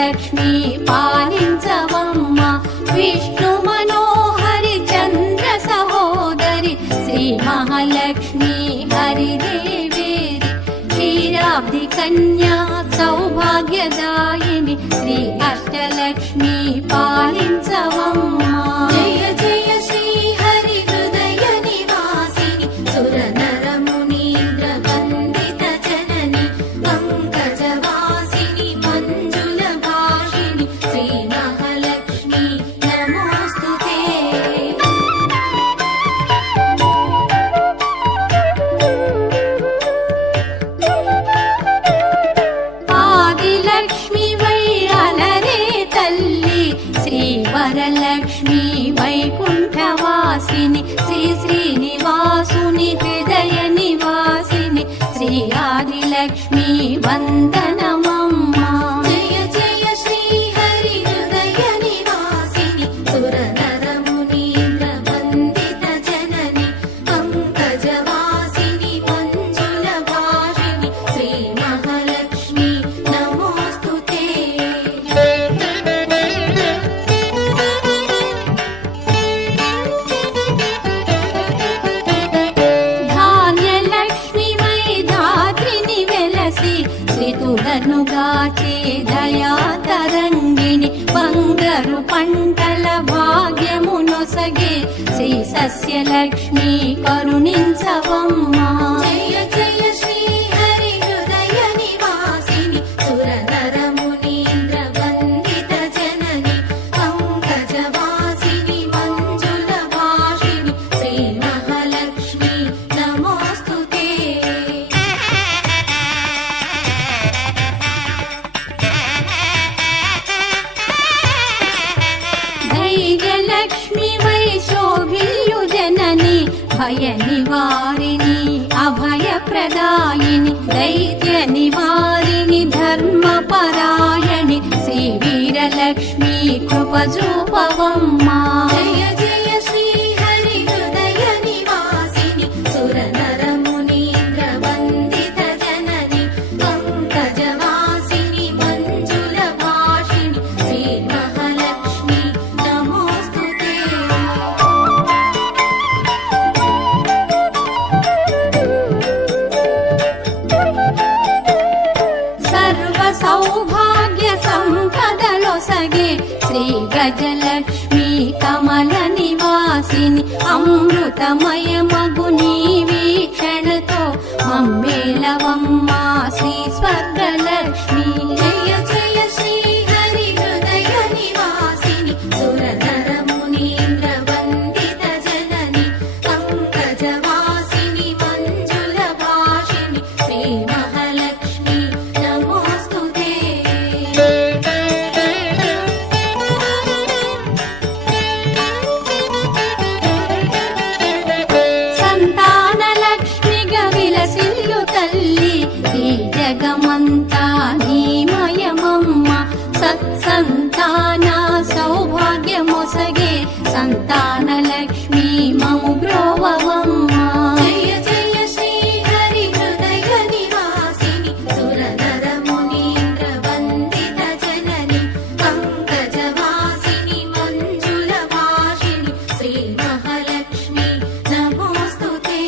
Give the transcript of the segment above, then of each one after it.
అష్టలక్ష్మి పాలించవమ్మ విష్ణు మనోహరి చంద్ర సహోదరి శ్రీ మహాలక్ష్మి హరిదేవేరి క్షీరాబ్ది కన్యా సౌభాగ్యదాయిని శ్రీ అష్టలక్ష్మి పాలించవమ్మ జయ జయ శ్రీ హరి హృదయ నివాసిని సుర నర మునీంద్ర వందిత జనని పంకజవాసిని మంజుల భాషిని శ్రీ మహాలక్ష్మి నమోస్తుతే ఆదిలక్ష్మి వై అలరే తల్లి శ్రీ వరలక్ష్మి వైకుంఠవాసిని శ్రీ శ్రీనివాసుని హృదయ నివాసిని శ్రీ ఆదిలక్ష్మి వందనమమ్మ జయ జయ శ్రీ హరి హృదయ నివాసిని సుర నర మునీంద్ర వందిత జనని పంకజవాసిని మంజుల భాషిని శ్రీ మహాలక్ష్మి నమోస్తుతే ధాన్యలక్ష్మి వై ధాత్రిని వెలసి శ్రీతులను గాచే దయా తరంగిణి బంగారు పంటల భాగ్యమునొసగే శ్రీ సస్యలక్ష్మి కరుణించవమ్మ జయ జయ శ్రీ హరి హృదయ నివాసిని సుర నర మునీంద్ర వందిత జనని పంకజవాసిని మంజుల భాషిని శ్రీ మహాలక్ష్మి నమోస్తుతే ధైర్యలక్ష్మి వై శోభిల్యు జనని భయ నివారిణి అభయ ప్రదాయిని దైత్య నివారిణి ధర్మ పరాయణి శ్రీ వీరలక్ష్మి కృప చూపవమ్మ జయ జయ శ్రీ హరి హృదయ నివాసిని సుర నర మునీంద్ర వందిత జనని పంకజవాసిని మంజుల భాషిని శ్రీ మహాలక్ష్మి నమోస్తుతే సర్వ సౌభాగ్య సంపదలొసగే శ్రీ గజలక్ష్మి కమల నివాసిని అమృతమయమగు నీ వీక్షణతో మమ్మేలవమ్మ శ్రీ స్వర్గలక్ష్మి జయ జయ శ్రీ హరి హృదయ నివాసిని సుర నర మునీంద్ర వందిత జనని పంకజవాసిని మంజుల భాషిని శ్రీ మహాలక్ష్మి నమోస్తుతే సంతానలక్ష్మిగా విలసిల్లు తల్లి ఈ జగమంతా నీమయమమ్మ సత్సంతాన సౌభాగ్యమొసగే సంతానలక్ష్మి మము బ్రోవవమ్మ జయ జయ శ్రీ హరి హృదయ నివాసిని సుర నర మునీంద్ర వందిత జనని పంకజవాసిని మంజుల భాషిని శ్రీ మహాలక్ష్మి నమోస్తుతే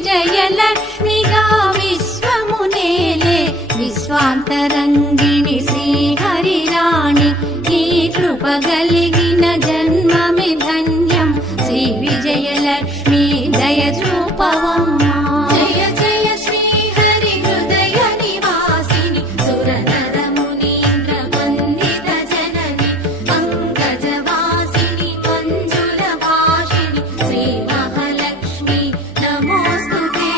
విజయలక్ష్మిగా విశ్వమునేలే విశ్వాంతరంగిణి శ్రీహరిరాణి నీ కృప కలిగిన జన్మమి ధన్యం శ్రీ విజయలక్ష్మి దయ చూపవమ్మ జయ జయ శ్రీ హరి హృదయ నివాసిని సుర నర మునీంద్ర వందిత జనని పంకజవాసిని మంజుల భాషిని శ్రీ మహాలక్ష్మి నమోస్తుతే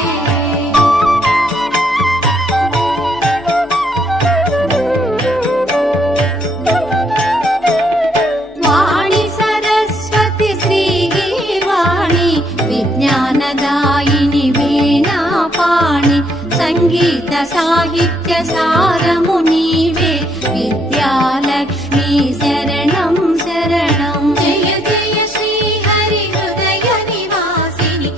వాణి సరస్వతి శ్రీగీర్వాణి విజ్ఞానదాయిని వీణాపాణి సంగీత సాహిత్య సారము నీవే విద్యాలక్ష్మి శరణం శరణం జయ జయ శ్రీ హరి హృదయ నివాసిని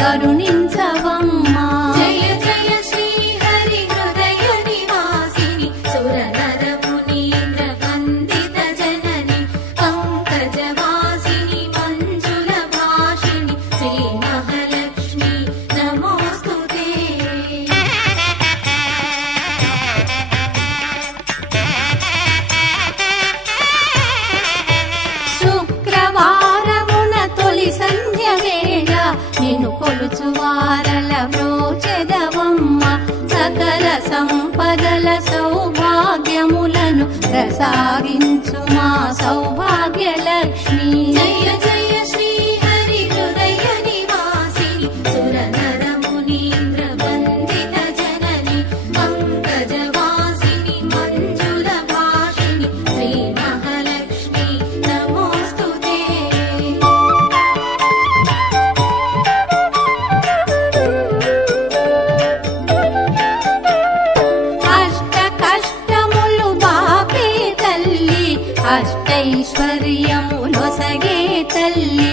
కరుణించవమ్మా. జయ జయ శ్రీ హరి హృదయ నివాసిని సురనర మునీంద్ర వందిత జనని పంకజవాసిని మంజుల భాషిణి శ్రీ మహాలక్ష్మి నమోస్తుతే. శుక్రవారమున తొలి సంధ్య వేళ నిన్ను కొలుచువారల బ్రోచెదవమ్మ. సకల సంపదల సౌభాగ్యములను ప్రసాదించు మా సౌభాగ్యలక్ష్మి. జయ జయ శ్రీ హరి హృదయ నివాసిని సురనర మునీంద్ర వందిత జనని పంకజవాసిని మంజుల భాషిణి శ్రీ మహాలక్ష్మి నమోస్తుతే. అష్ట కష్టములు బాపే తల్లి, అష్టైశ్వర్యములొసగే తల్లి,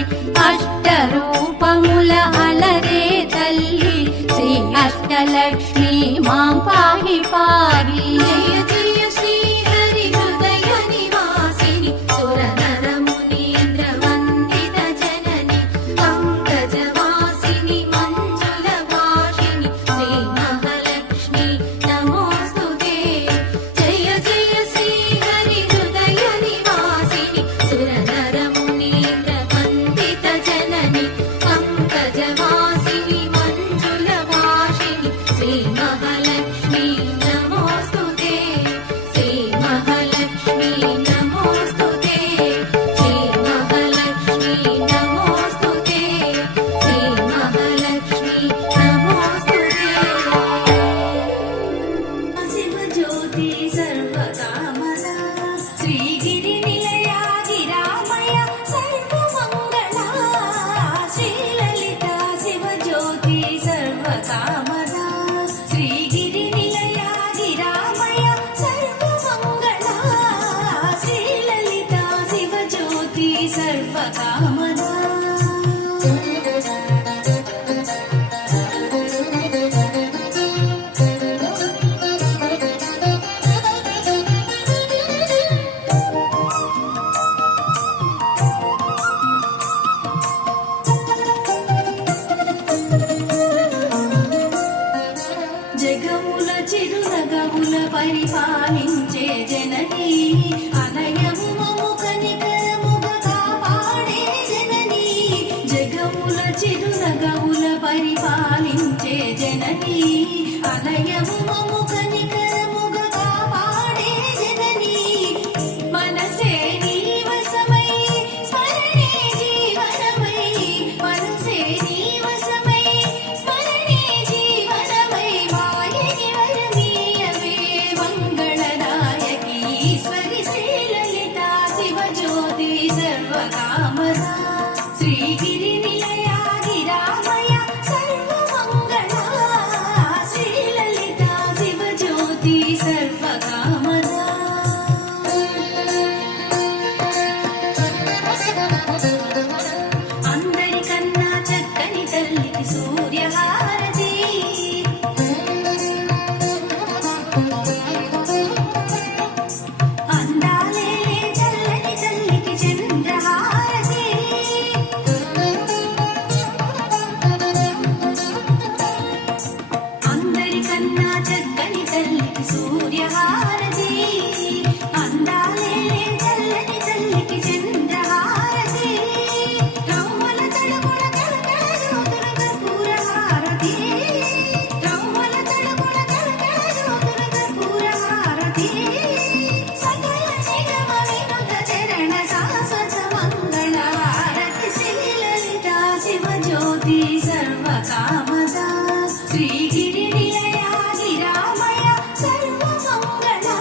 అష్ట రూపముల అలరే తల్లి, శ్రీ అష్టలక్ష్మి మాం పాహి పారి. జయ జయ శ్రీ హరి హృదయ నివాసిని సురనర మునీంద్ర వందిత జనని పంకజవాసిని మంజుల భాషిణి శ్రీ మహాలక్ష్మి నమోస్తుతే. జయ జయ శ్రీ హరి హృదయ నివాసిని సురనర మునీంద్ర వందిత జనని పంకజవాసిని మంజుల భాషిణి శ్రీ మహాలక్ష్మి నమోస్తుతే. శ్రీ మహాలక్ష్మి నమోస్తుతే. శ్రీ మహాలక్ష్మి నమోస్తుతే. శ్రీ మహాలక్ష్మి నమోస్తుతే. శివజ్యోతి సర్వకామదా శ్రీగిరి నిలయా గిరామయ సర్వమంగళా శ్రీలలిత శివజ్యోతి సర్వకామదా శ్రీగిరి నిలయా గిరామయ సర్వమంగళా శ్రీలలిత శివజ్యోతి సర్వకామదా. జగముల చిరునగముల పరిపాలించే జనని అనయము మము కనికరముగా కాపాడే జనని. జగముల చిరునగముల పరిపాలించే జనని అనయము మము కనికరముగా కాపాడే జనని. మనసే నీవసమై స్మరణే జీవనమై, మనసే నీవసమై స్మరణే జీవనమై, మాయని వరమీయవే మంగళదాయకి ఈశ్వరి శ్రీలలిత శివజ్యోతి సర్వకామదా శ్రీగిరి నిలయా గిరామయ సర్వమంగళా శ్రీలలిత శివజ్యోతి సర్వకామదా. అందరికన్నా చక్కని తల్లికి సూర్యహారతి, అందాలే చల్లని తల్లికి చంద్రహారతి, అందరికన్నా చక్కని తల్లికి సూర్యహారతి, అందాలే చల్లని తల్లికి చంద్రహారతి, రవ్వల తడుగుల కళకళ జ్యోతుల కర్పూరహారతి, రవ్వల తడుగుల కళకళ జ్యోతుల కర్పూరహారతి, సకల నిగమ వినుత చరణ శాశ్వత మంగళహారతి శ్రీలలిత శివజ్యోతి సర్వకామదా శ్రీగిరి నిలయా గిరామయ సర్వమంగళా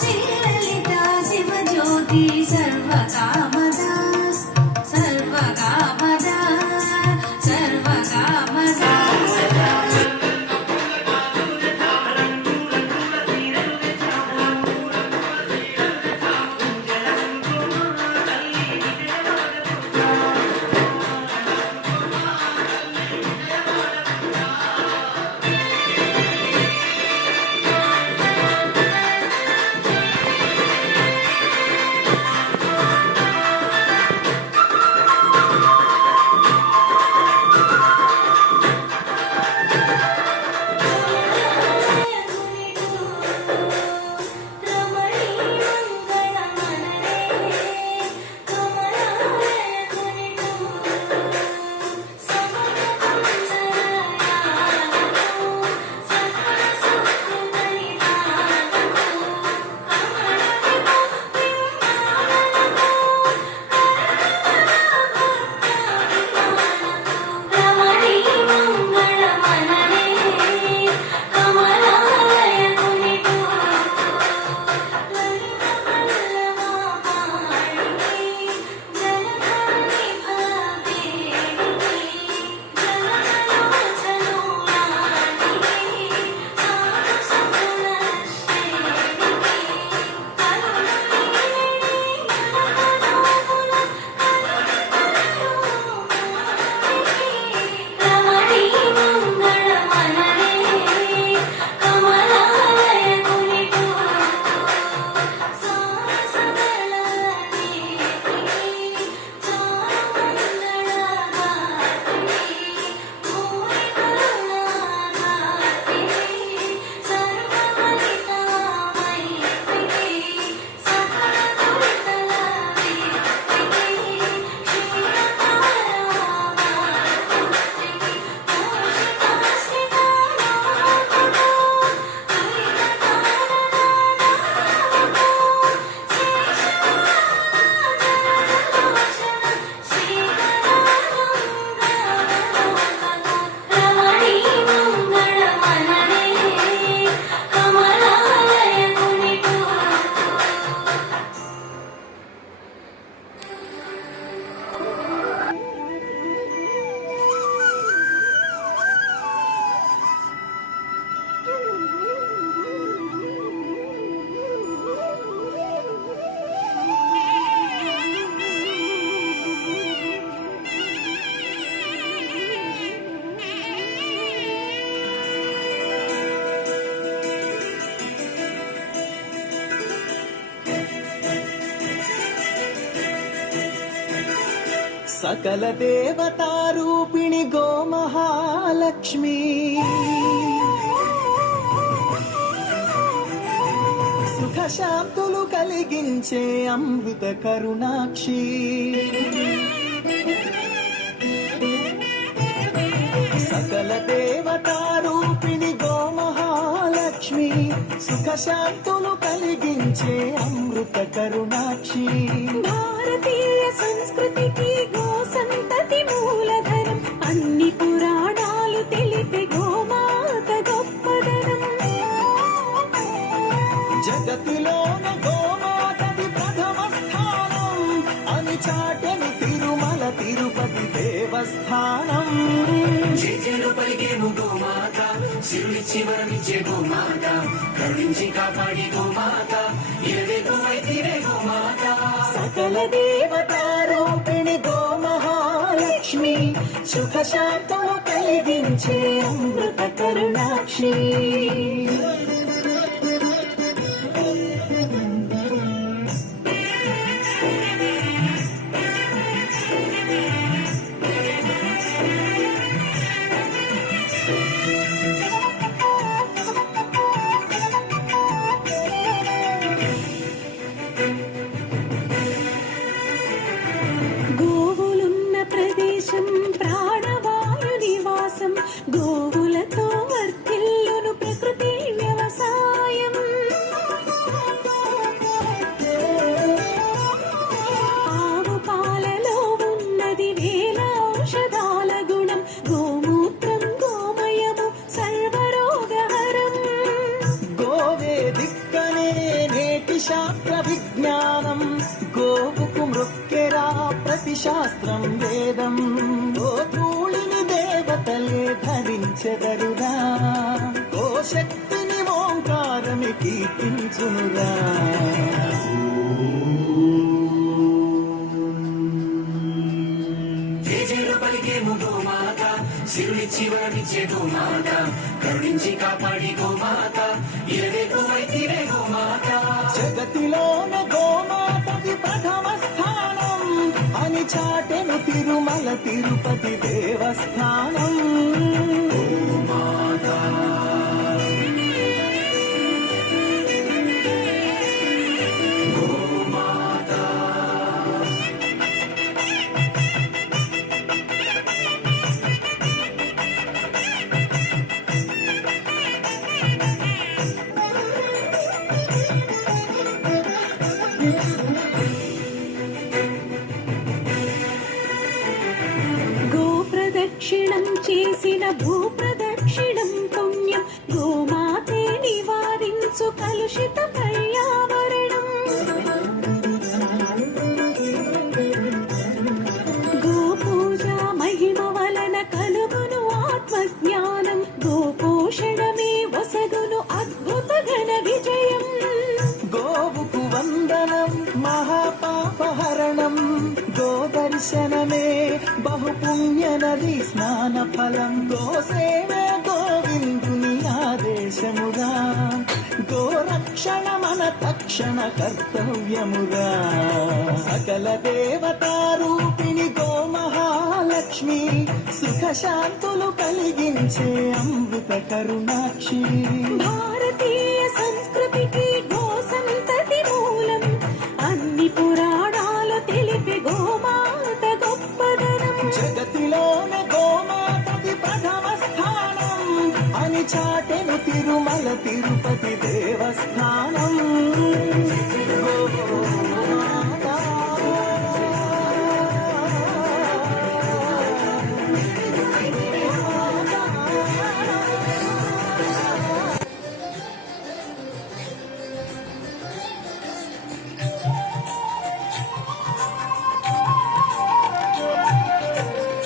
శ్రీలలిత శివజ్యోతి సర్వకామదా సర్వకామదా సర్వకామదా. సకల దేవతారూపిణి గోమహాలక్ష్మి సుఖ శాంతులు కలిగించే అమృత కరుణాక్షి సకల దేవతారూపిణి గోమహాలక్ష్మి సుఖ శాంతులు కలిగించే అమృత కరుణాక్షి భారతీయ సంస్కృతికి గో సంతతి మూలధనం అన్ని పురాణాలు తెలిపే గోమాత గొప్పదనం జగతిలోన గోమాతది ప్రథమ స్థానం అని చాటెను తిరుమల తిరుపతి దేవస్థానం చేతులు పలికేము గోమాత సిరులిచ్చి వరమిచ్చే గోమాత కరుణించి కాపాడి గోమాత ఇరవేకు వైతిరే గోమాత సకల దేవతారూపిణి గోమహాలక్ష్మి సుఖ శాంతులు కలిగించే అమృత కరుణాక్షి గోవులున్న ప్రదేశం ప్రాణవాయు నివాసం గోవులతో వర్ధిల్లును ప్రకృతి వ్యవసాయం ఆవు పాలలో ఉన్నది వేల ఔషధాల గుణం గోమూత్రం గోమయము సర్వరోగహరం గోవే దిక్కనే నేటి శాస్త్ర విజ్ఞానం గోవుకు మృక్కెరా ప్రతి శాస్త్రం వేదం గోధూళిని దేవతలే ధరించెదరురా గో శక్తిని ఓంకారమి కీర్తించునురా చేతులు పలికేము గోమాత సిరులిచ్చి వరమిచ్చే గోమాత కరుణించి కాపాడి గోమాత ఇరవేకు వైతిరే గోమాత జగతిలోన గోమాతది ప్రథమ స్థానం అని చాటెను తిరుమల తిరుపతి దేవస్థానం గో ప్రదక్షిణం చేసిన భూ ప్రదక్షిణం పుణ్యం గోమాతే నివారించు కలుషిత పర్యావరణం గో పూజ మహిమ వలన కలుగును ఆత్మజ్ఞానం గో పోషణమే వసగును అద్భుత ఘన విజయం గోవుకు వందనం మహాపాపహరణం గోదర్శనమే బహుపుణ్య నది స్నాన ఫలం గోసేవే గోవిందుని ఆదేశముగా గోరక్షణ మన తక్షణ కర్తవ్యముగా సకల దేవతారూపిణి గోమహాలక్ష్మి సుఖ శాంతులు కలిగించే అమృత కరుణాక్షి భారతీయ సంస్కృతికి గో సంతతి మూలం అన్ని పురాణాలు తెలిపే గోమాత గొప్పదనం జగతిలోన గోమాతది ప్రథమ స్థానం అని చాటెను తిరుమల తిరుపతి దేవస్థానం గోమాతా.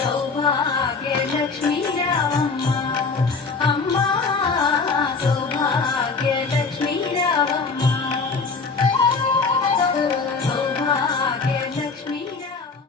సౌభాగ్య లక్ష్మీ రావమ్మ